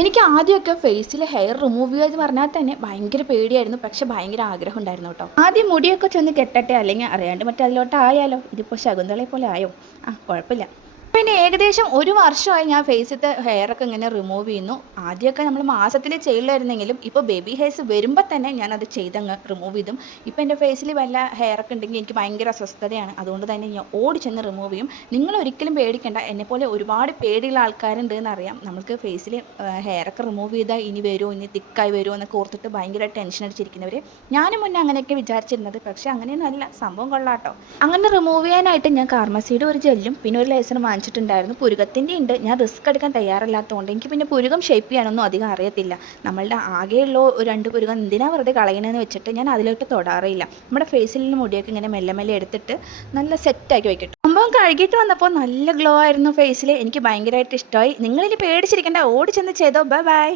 എനിക്ക് ആദ്യമൊക്കെ ഫേസിൽ ഹെയർ റിമൂവ് ചെയ്യുക എന്ന് പറഞ്ഞാൽ തന്നെ ഭയങ്കര പേടിയായിരുന്നു. പക്ഷെ ഭയങ്കര ആഗ്രഹം ഉണ്ടായിരുന്നു കേട്ടോ. ആദ്യം മുടിയൊക്കെ ചെന്ന് കെട്ടട്ടെ, അല്ലെങ്കിൽ അറിയാണ്ട് മറ്റേ അതിലോട്ട് ആയാലോ. ഇതിപ്പോൾ ശകുന്തളയെ പോലെ ആയോ? കുഴപ്പമില്ല. പിന്നെ ഏകദേശം ഒരു വർഷമായി ഞാൻ ഫേസിലത്തെ ഹെയറൊക്കെ ഇങ്ങനെ റിമൂവ് ചെയ്യുന്നു. ആദ്യമൊക്കെ നമ്മൾ മാസത്തിൽ ചെയ്യില്ലായിരുന്നെങ്കിലും ഇപ്പോൾ ബേബി ഹെയർസ് വരുമ്പോൾ തന്നെ ഞാനത് ചെയ്തങ്ങ് റിമൂവ് ചെയ്തും. ഇപ്പോൾ എൻ്റെ ഫേസിൽ വല്ല ഹെയറൊക്കെ ഉണ്ടെങ്കിൽ എനിക്ക് ഭയങ്കര അസ്വസ്ഥതയാണ്. അതുകൊണ്ട് തന്നെ ഞാൻ ഓടി ചെന്ന് റിമൂവ് ചെയ്യും. നിങ്ങൾ ഒരിക്കലും പേടിക്കേണ്ട. എന്നെപ്പോലെ ഒരുപാട് പേടിയുള്ള ആൾക്കാരുണ്ട് എന്നറിയാം. നമുക്ക് ഫേസിൽ ഹെയറൊക്കെ റിമൂവ് ചെയ്താൽ ഇനി വരുമോ, ഇനി തിക്കായി വരുമോ എന്നൊക്കെ ഓർത്തിട്ട് ഭയങ്കര ടെൻഷൻ അടിച്ചിരിക്കുന്നവർ. ഞാനും മുന്നേ അങ്ങനെയൊക്കെ വിചാരിച്ചിരുന്നത്. പക്ഷേ അങ്ങനെയൊന്നും അല്ല, സംഭവം കൊള്ളാട്ടോ. അങ്ങനെ റിമൂവ് ചെയ്യാനായിട്ട് ഞാൻ കാർമസിയുടെ ഒരു ജെല്ലും പിന്നെ ഒരു ലേസറും വാങ്ങിച്ചിട്ടുണ്ടായിരുന്നു. പുരുകത്തിൻ്റെ ഉണ്ട്. ഞാൻ റിസ്ക് എടുക്കാൻ തയ്യാറല്ലാത്തതുകൊണ്ട് എനിക്ക് പിന്നെ പുരുകം ഷേപ്പ് ചെയ്യാനൊന്നും അധികം അറിയത്തില്ല. നമ്മളുടെ ആകെയുള്ള ഒരു 2 പുരുകം എന്തിനാ വെറുതെ കളയണമെന്ന് വെച്ചിട്ട് ഞാൻ അതിലോട്ട് തൊടാറില്ല. നമ്മുടെ ഫേസിൽ മുടിയൊക്കെ ഇങ്ങനെ മെല്ലെ മെല്ലെ എടുത്തിട്ട് നല്ല സെറ്റാക്കി വയ്ക്കട്ടെ. സംഭവം കഴുകിയിട്ട് വന്നപ്പോൾ നല്ല ഗ്ലോ ആയിരുന്നു ഫേസിൽ. എനിക്ക് ഭയങ്കരമായിട്ട് ഇഷ്ടമായി. നിങ്ങളിനി പേടിച്ചിരിക്കേണ്ട, ഓടി ചെന്ന് ചെയ്തോ. Bye bye.